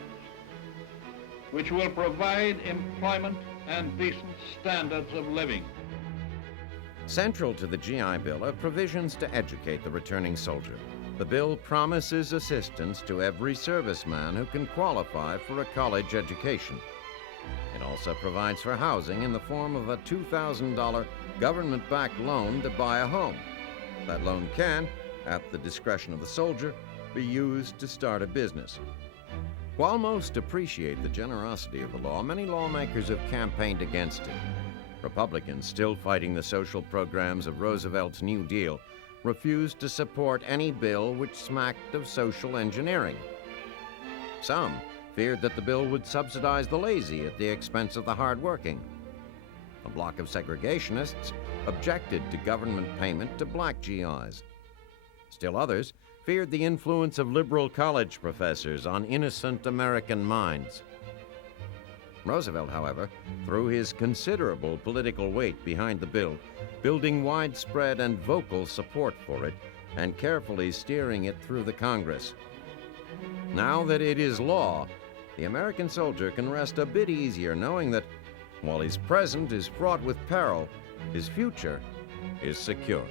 which will provide employment and decent standards of living. Central to the GI Bill are provisions to educate the returning soldier. The bill promises assistance to every serviceman who can qualify for a college education. It also provides for housing in the form of a $2,000 government-backed loan to buy a home. That loan can, at the discretion of the soldier, be used to start a business. While most appreciate the generosity of the law, many lawmakers have campaigned against it. Republicans, still fighting the social programs of Roosevelt's New Deal, refused to support any bill which smacked of social engineering. Some feared that the bill would subsidize the lazy at the expense of the hardworking. A bloc of segregationists objected to government payment to black GIs. Still others feared the influence of liberal college professors on innocent American minds. Roosevelt, however, threw his considerable political weight behind the bill, building widespread and vocal support for it and carefully steering it through the Congress. Now that it is law, the American soldier can rest a bit easier knowing that while his present is fraught with peril, his future is secure.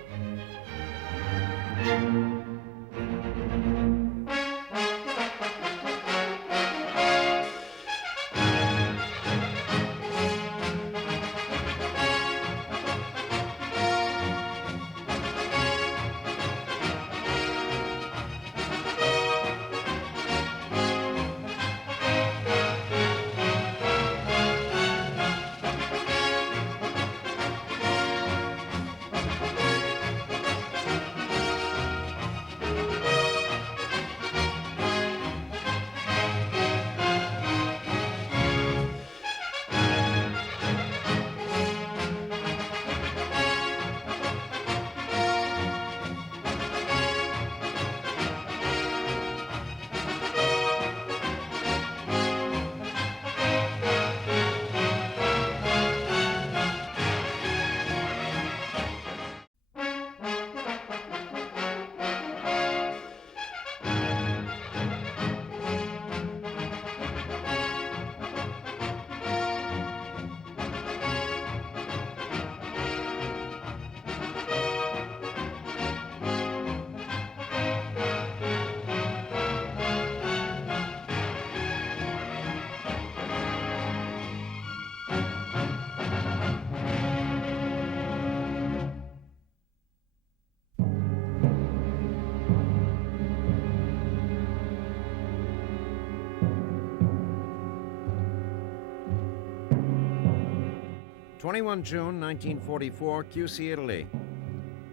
21 June 1944, QC, Italy.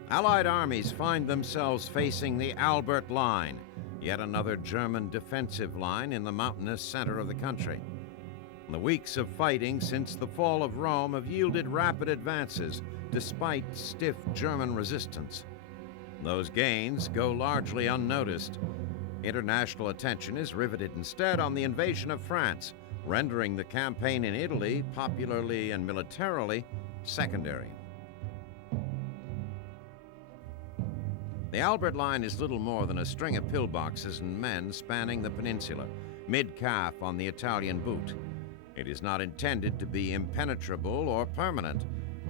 Allied armies find themselves facing the Albert Line, yet another German defensive line in the mountainous center of the country. The weeks of fighting since the fall of Rome have yielded rapid advances, despite stiff German resistance. Those gains go largely unnoticed. International attention is riveted instead on the invasion of France, rendering the campaign in Italy, popularly and militarily, secondary. The Albert Line is little more than a string of pillboxes and men spanning the peninsula, mid-calf on the Italian boot. It is not intended to be impenetrable or permanent.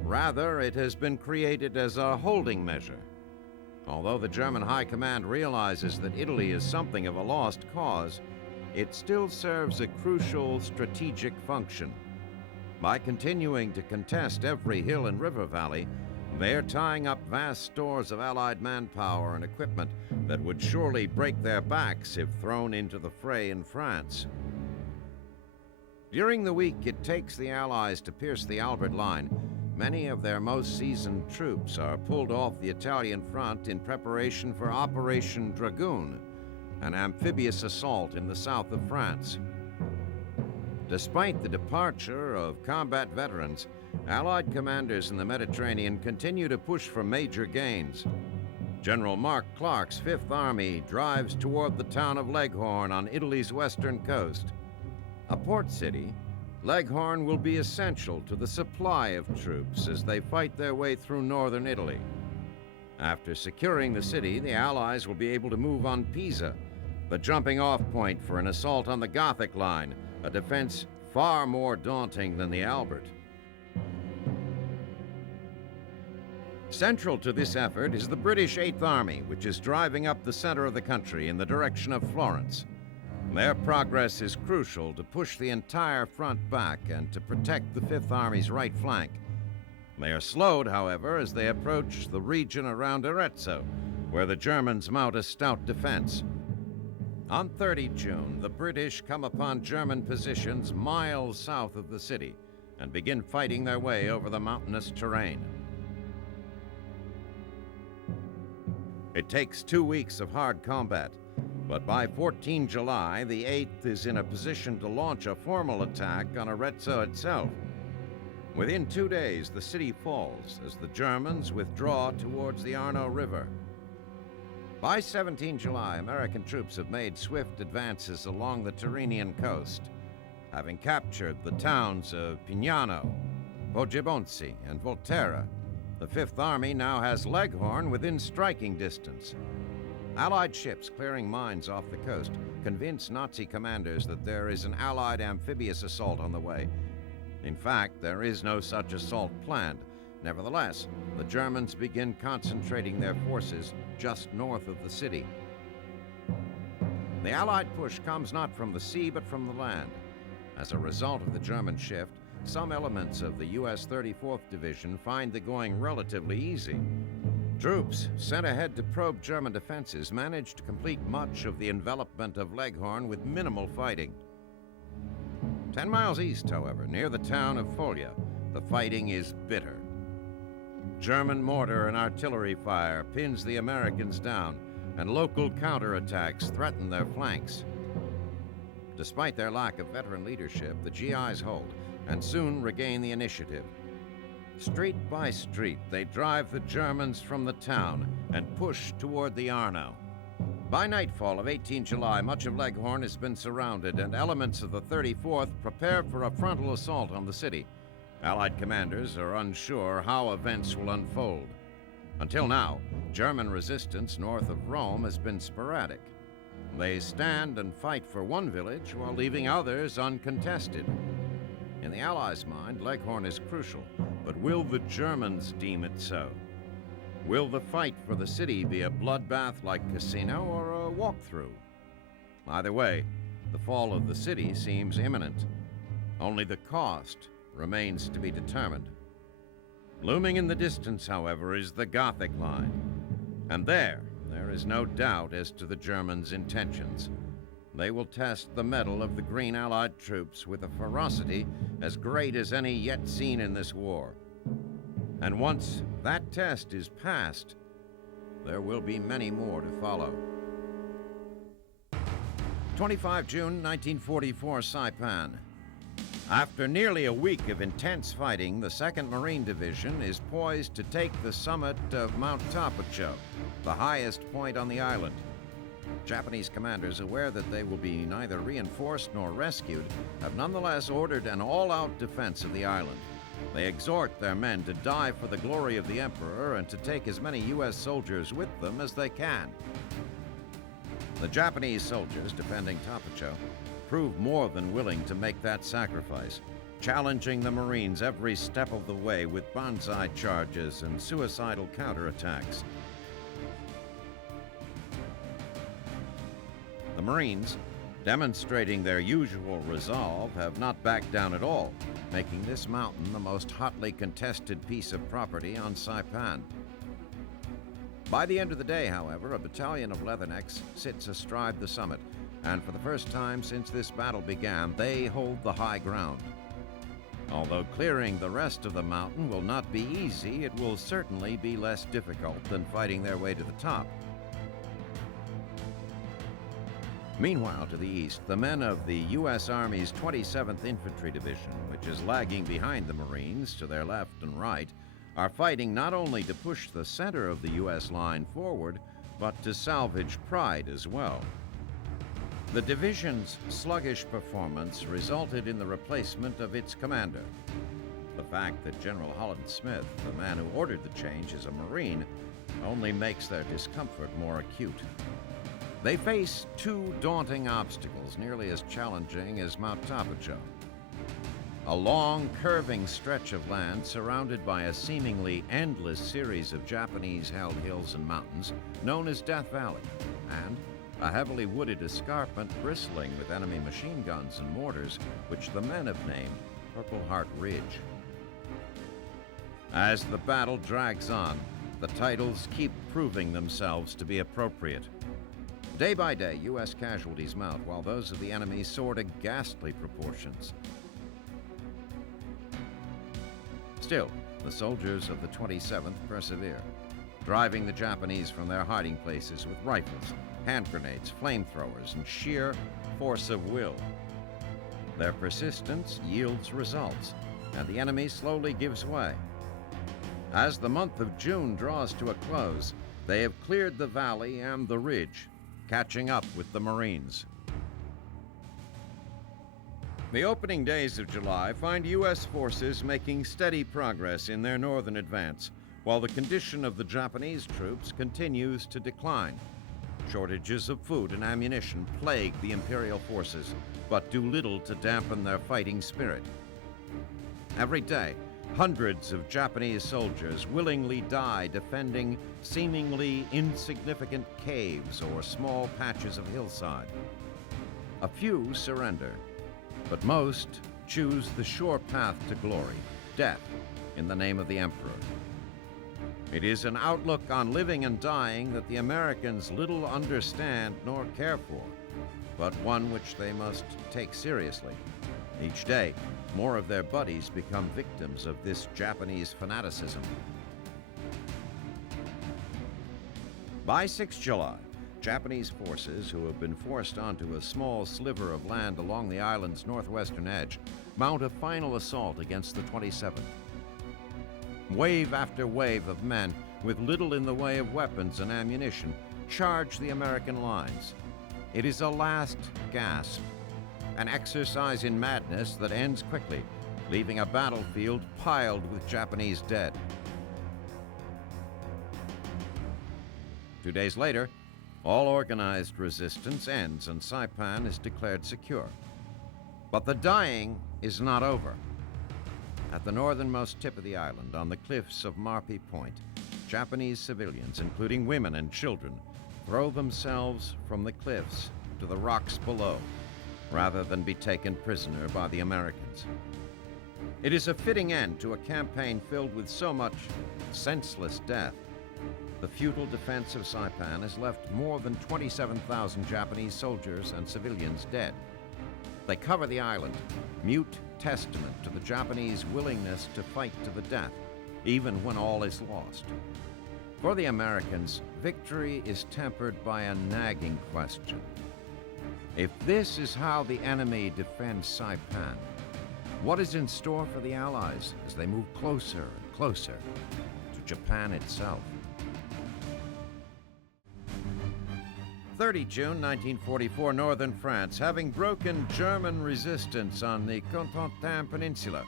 Rather, it has been created as a holding measure. Although the German High Command realizes that Italy is something of a lost cause, it still serves a crucial strategic function. By continuing to contest every hill and river valley, they're tying up vast stores of Allied manpower and equipment that would surely break their backs if thrown into the fray in France. During the week it takes the Allies to pierce the Albert Line, many of their most seasoned troops are pulled off the Italian front in preparation for Operation Dragoon, an amphibious assault in the south of France. Despite the departure of combat veterans, Allied commanders in the Mediterranean continue to push for major gains. General Mark Clark's Fifth Army drives toward the town of Leghorn on Italy's western coast. A port city, Leghorn will be essential to the supply of troops as they fight their way through northern Italy. After securing the city, the Allies will be able to move on Pisa, the jumping-off point for an assault on the Gothic Line, a defense far more daunting than the Albert. Central to this effort is the British Eighth Army, which is driving up the center of the country in the direction of Florence. Their progress is crucial to push the entire front back and to protect the Fifth Army's right flank. They are slowed, however, as they approach the region around Arezzo, where the Germans mount a stout defense. On 30 June, the British come upon German positions miles south of the city and begin fighting their way over the mountainous terrain. It takes 2 weeks of hard combat, but by 14 July, the 8th is in a position to launch a formal attack on Arezzo itself. Within 2 days, the city falls as the Germans withdraw towards the Arno River. By 17 July, American troops have made swift advances along the Tyrrhenian coast, having captured the towns of Pignano, Poggibonsi, and Volterra. The Fifth Army now has Leghorn within striking distance. Allied ships clearing mines off the coast convince Nazi commanders that there is an Allied amphibious assault on the way. In fact, there is no such assault planned. Nevertheless, the Germans begin concentrating their forces just north of the city. The Allied push comes not from the sea but from the land. As a result of the German shift, some elements of the U.S. 34th Division find the going relatively easy. Troops sent ahead to probe German defenses managed to complete much of the envelopment of Leghorn with minimal fighting. 10 miles east, however, near the town of Foglia, the fighting is bitter. German mortar and artillery fire pins the Americans down, and local counterattacks threaten their flanks. Despite their lack of veteran leadership, the GIs hold and soon regain the initiative. Street by street, they drive the Germans from the town and push toward the Arno. By nightfall of 18 July, much of Leghorn has been surrounded, and elements of the 34th prepare for a frontal assault on the city. Allied commanders are unsure how events will unfold. Until now, German resistance north of Rome has been sporadic. They stand and fight for one village while leaving others uncontested. In the Allies' mind, Leghorn is crucial, but will the Germans deem it so? Will the fight for the city be a bloodbath like Cassino or a walkthrough? Either way, the fall of the city seems imminent. Only the cost remains to be determined. Looming in the distance, however, is the Gothic Line. And there is no doubt as to the Germans' intentions. They will test the mettle of the Green Allied troops with a ferocity as great as any yet seen in this war. And once that test is passed, there will be many more to follow. 25 June 1944, Saipan. After nearly a week of intense fighting, the 2nd Marine Division is poised to take the summit of Mount Tapocho, the highest point on the island. Japanese commanders, aware that they will be neither reinforced nor rescued, have nonetheless ordered an all-out defense of the island. They exhort their men to die for the glory of the Emperor and to take as many U.S. soldiers with them as they can. The Japanese soldiers defending Tapocho prove more than willing to make that sacrifice. challenging the Marines every step of the way with banzai charges and suicidal counterattacks. The Marines, demonstrating their usual resolve, have not backed down at all, making this mountain the most hotly contested piece of property on Saipan. By the end of the day, however, a battalion of Leathernecks sits astride the summit, and for the first time since this battle began, they hold the high ground. Although clearing the rest of the mountain will not be easy, it will certainly be less difficult than fighting their way to the top. Meanwhile, to the east, the men of the U.S. Army's 27th Infantry Division, which is lagging behind the Marines to their left and right, are fighting not only to push the center of the U.S. line forward, but to salvage Pride as well. The division's sluggish performance resulted in the replacement of its commander. The fact that General Holland Smith, the man who ordered the change, is a Marine, only makes their discomfort more acute. They face two daunting obstacles, nearly as challenging as Mount Tabajo. A long, curving stretch of land surrounded by a seemingly endless series of Japanese-held hills and mountains known as Death Valley, and a heavily wooded escarpment bristling with enemy machine guns and mortars, which the men have named Purple Heart Ridge. As the battle drags on, the titles keep proving themselves to be appropriate. Day by day, U.S. casualties mount, while those of the enemy soar to ghastly proportions. Still, the soldiers of the 27th persevere, driving the Japanese from their hiding places with rifles, hand grenades, flamethrowers, and sheer force of will. Their persistence yields results, and the enemy slowly gives way. As the month of June draws to a close, they have cleared the valley and the ridge, catching up with the Marines. The opening days of July find U.S. forces making steady progress in their northern advance, while the condition of the Japanese troops continues to decline. Shortages of food and ammunition plague the Imperial forces, but do little to dampen their fighting spirit. Every day, hundreds of Japanese soldiers willingly die defending seemingly insignificant caves or small patches of hillside. A few surrender, but most choose the sure path to glory, death in the name of the Emperor. It is an outlook on living and dying that the Americans little understand nor care for, but one which they must take seriously. Each day, more of their buddies become victims of this Japanese fanaticism. By 6 July, Japanese forces, who have been forced onto a small sliver of land along the island's northwestern edge, mount a final assault against the 27th. Wave after wave of men, with little in the way of weapons and ammunition, charge the American lines. It is a last gasp, an exercise in madness that ends quickly, leaving a battlefield piled with Japanese dead. 2 days later, all organized resistance ends and Saipan is declared secure. But the dying is not over. At the northernmost tip of the island, on the cliffs of Marpi Point, Japanese civilians, including women and children, throw themselves from the cliffs to the rocks below, rather than be taken prisoner by the Americans. It is a fitting end to a campaign filled with so much senseless death. The futile defense of Saipan has left more than 27,000 Japanese soldiers and civilians dead. They cover the island, mute testament to the Japanese willingness to fight to the death, even when all is lost. For the Americans, victory is tempered by a nagging question. If this is how the enemy defends Saipan, what is in store for the Allies as they move closer and closer to Japan itself? 30 June 1944, northern France, having broken German resistance on the Cotentin Peninsula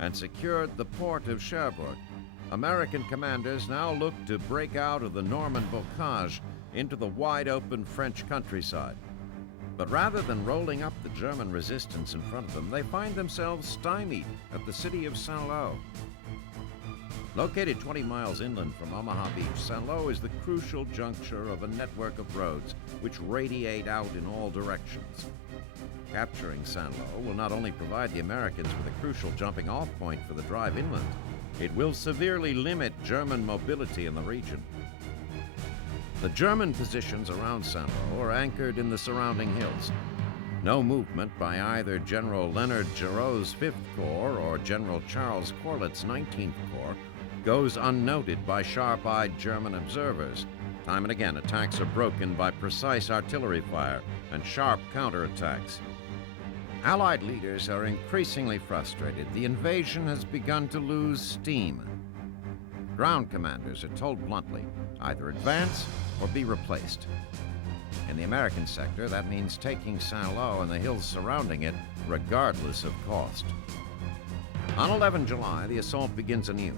and secured the port of Cherbourg, American commanders now look to break out of the Norman bocage into the wide-open French countryside. But rather than rolling up the German resistance in front of them, they find themselves stymied at the city of Saint-Lô. Located 20 miles inland from Omaha Beach, Saint-Lô is the crucial juncture of a network of roads which radiate out in all directions. Capturing Saint-Lô will not only provide the Americans with a crucial jumping-off point for the drive inland, it will severely limit German mobility in the region. The German positions around Saint-Lô are anchored in the surrounding hills. No movement by either General Leonard Giraud's 5th Corps or General Charles Corlitt's 19th Corps goes unnoted by sharp-eyed German observers. Time and again, attacks are broken by precise artillery fire and sharp counterattacks. Allied leaders are increasingly frustrated. The invasion has begun to lose steam. Ground commanders are told bluntly, either advance or be replaced. In the American sector, that means taking Saint-Lô and the hills surrounding it, regardless of cost. On 11 July, the assault begins anew.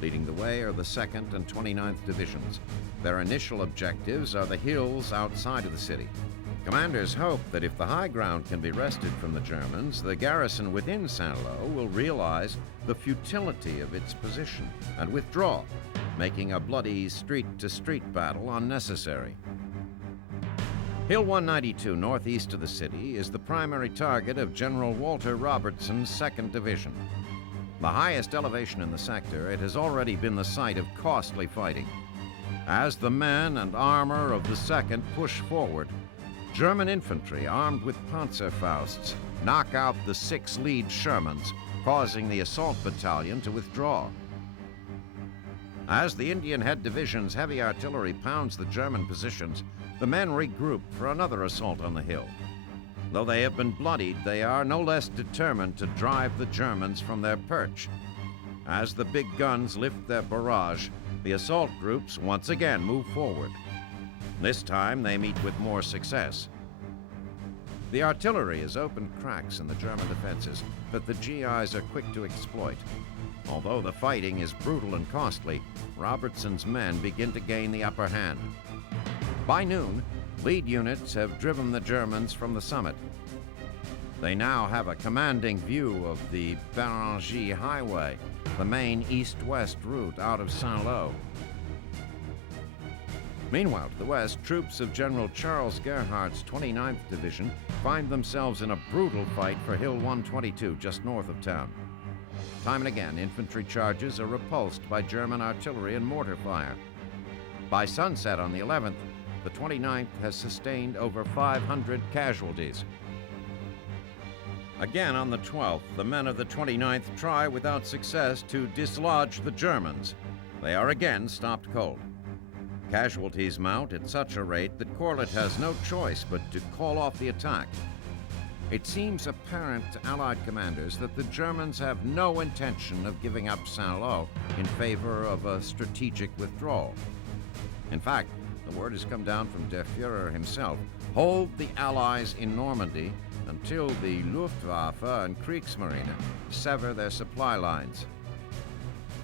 Leading the way are the 2nd and 29th Divisions. Their initial objectives are the hills outside of the city. Commanders hope that if the high ground can be wrested from the Germans, the garrison within Saint-Lô will realize the futility of its position and withdraw, making a bloody street-to-street battle unnecessary. Hill 192, northeast of the city, is the primary target of General Walter Robertson's 2nd Division. The highest elevation in the sector, it has already been the site of costly fighting. As the men and armor of the 2nd push forward, German infantry armed with Panzerfausts knock out the 6 lead Shermans, causing the assault battalion to withdraw. As the Indian Head Division's heavy artillery pounds the German positions, the men regroup for another assault on the hill. Though they have been bloodied, they are no less determined to drive the Germans from their perch. As the big guns lift their barrage, the assault groups once again move forward. This time, they meet with more success. The artillery has opened cracks in the German defenses that the GIs are quick to exploit. Although the fighting is brutal and costly, Robertson's men begin to gain the upper hand. By noon, lead units have driven the Germans from the summit. They now have a commanding view of the Bérangy Highway, the main east-west route out of Saint-Lô. Meanwhile, to the west, troops of General Charles Gerhardt's 29th Division find themselves in a brutal fight for Hill 122, just north of town. Time and again, infantry charges are repulsed by German artillery and mortar fire. By sunset on the 11th, the 29th has sustained over 500 casualties. Again on the 12th, the men of the 29th try without success to dislodge the Germans. They are again stopped cold. Casualties mount at such a rate that Corlitt has no choice but to call off the attack. It seems apparent to Allied commanders that the Germans have no intention of giving up Saint-Lô in favor of a strategic withdrawal. In fact, the word has come down from Der Führer himself: hold the Allies in Normandy until the Luftwaffe and Kriegsmarine sever their supply lines.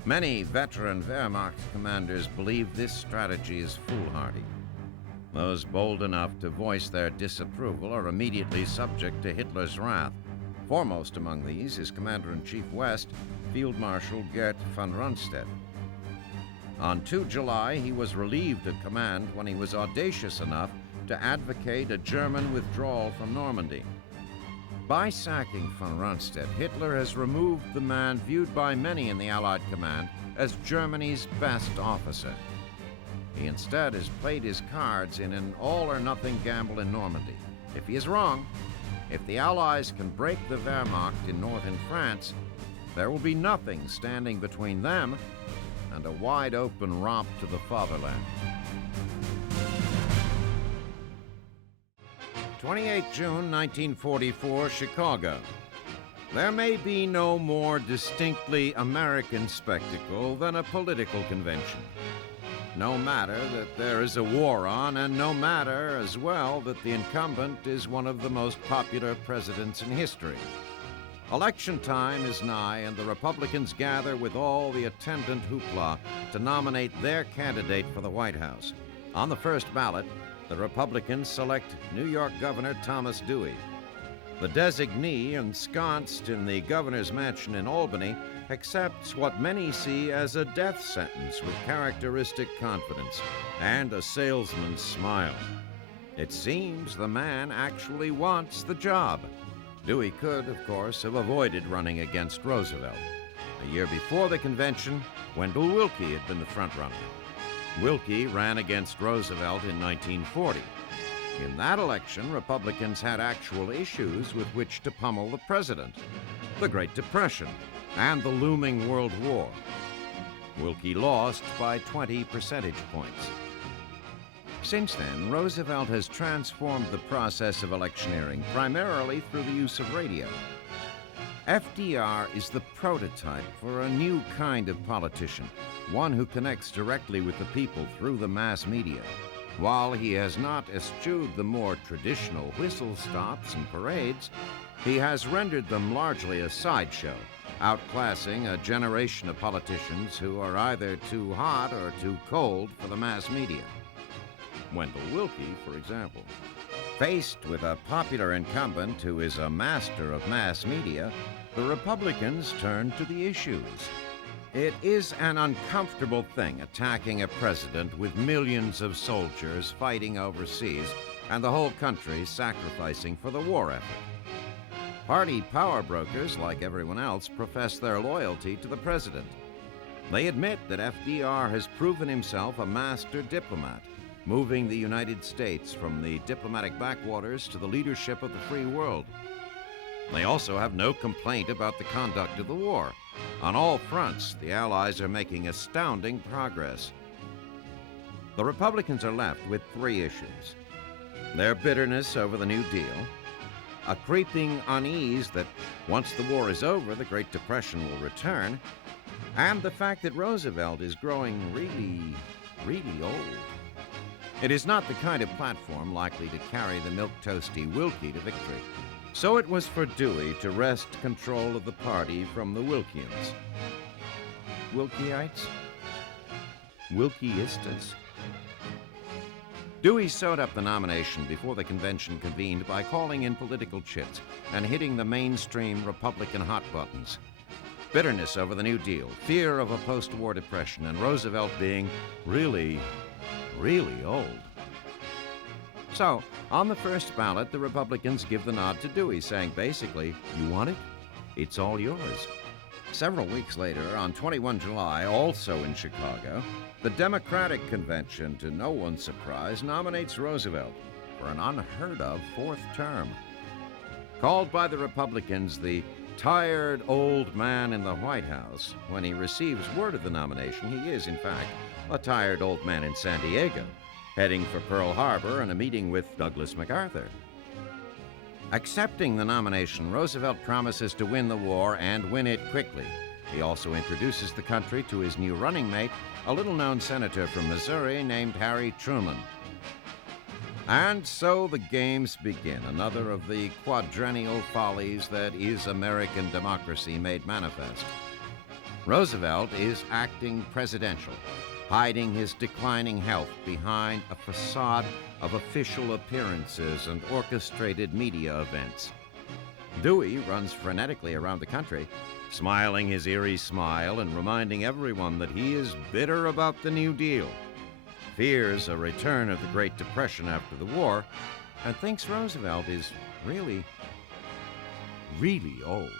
Many veteran Wehrmacht commanders believe this strategy is foolhardy. Those bold enough to voice their disapproval are immediately subject to Hitler's wrath. Foremost among these is Commander-in-Chief West, Field Marshal Gert von Rundstedt. On 2 July, he was relieved of command when he was audacious enough to advocate a German withdrawal from Normandy. By sacking von Rundstedt, Hitler has removed the man viewed by many in the Allied command as Germany's best officer. He instead has played his cards in an all-or-nothing gamble in Normandy. If he is wrong, if the Allies can break the Wehrmacht in northern France, there will be nothing standing between them and a wide-open romp to the fatherland. 28 June 1944, Chicago. There may be no more distinctly American spectacle than a political convention. No matter that there is a war on, and no matter as well that the incumbent is one of the most popular presidents in history. Election time is nigh, and the Republicans gather with all the attendant hoopla to nominate their candidate for the White House. On the first ballot, the Republicans select New York Governor Thomas Dewey. The designee, ensconced in the governor's mansion in Albany, accepts what many see as a death sentence with characteristic confidence and a salesman's smile. It seems the man actually wants the job. Dewey could, of course, have avoided running against Roosevelt. A year before the convention, Wendell Willkie had been the frontrunner. Willkie ran against Roosevelt in 1940. In that election, Republicans had actual issues with which to pummel the president: the Great Depression and the looming World War. Willkie lost by 20 percentage points. Since then, Roosevelt has transformed the process of electioneering primarily through the use of radio. FDR is the prototype for a new kind of politician, one who connects directly with the people through the mass media. While he has not eschewed the more traditional whistle stops and parades, he has rendered them largely a sideshow, outclassing a generation of politicians who are either too hot or too cold for the mass media. Wendell Willkie, for example. Faced with a popular incumbent who is a master of mass media, the Republicans turn to the issues. It is an uncomfortable thing attacking a president with millions of soldiers fighting overseas and the whole country sacrificing for the war effort. Party power brokers, like everyone else, profess their loyalty to the president. They admit that FDR has proven himself a master diplomat, moving the United States from the diplomatic backwaters to the leadership of the free world. They also have no complaint about the conduct of the war. On all fronts, the Allies are making astounding progress. The Republicans are left with three issues: their bitterness over the New Deal, a creeping unease that once the war is over, the Great Depression will return, and the fact that Roosevelt is growing really old. It is not the kind of platform likely to carry the milquetoasty Willkie to victory. So it was for Dewey to wrest control of the party from the Willkians. Willkieites? Willkieistas? Dewey sewed up the nomination before the convention convened by calling in political chits and hitting the mainstream Republican hot buttons. Bitterness over the New Deal, fear of a post-war depression, and Roosevelt being really old. So, on the first ballot, the Republicans give the nod to Dewey, saying basically, you want it? It's all yours. Several weeks later, on 21 July, also in Chicago, the Democratic Convention, to no one's surprise, nominates Roosevelt for an unheard-of fourth term. Called by the Republicans the tired old man in the White House, when he receives word of the nomination, he is, in fact, a tired old man in San Diego, heading for Pearl Harbor and a meeting with Douglas MacArthur. Accepting the nomination, Roosevelt promises to win the war and win it quickly. He also introduces the country to his new running mate, a little-known senator from Missouri named Harry Truman. And so the games begin, another of the quadrennial follies that is American democracy made manifest. Roosevelt is acting presidential, hiding his declining health behind a facade of official appearances and orchestrated media events. Dewey runs frenetically around the country, smiling his eerie smile and reminding everyone that he is bitter about the New Deal, fears a return of the Great Depression after the war, and thinks Roosevelt is really old.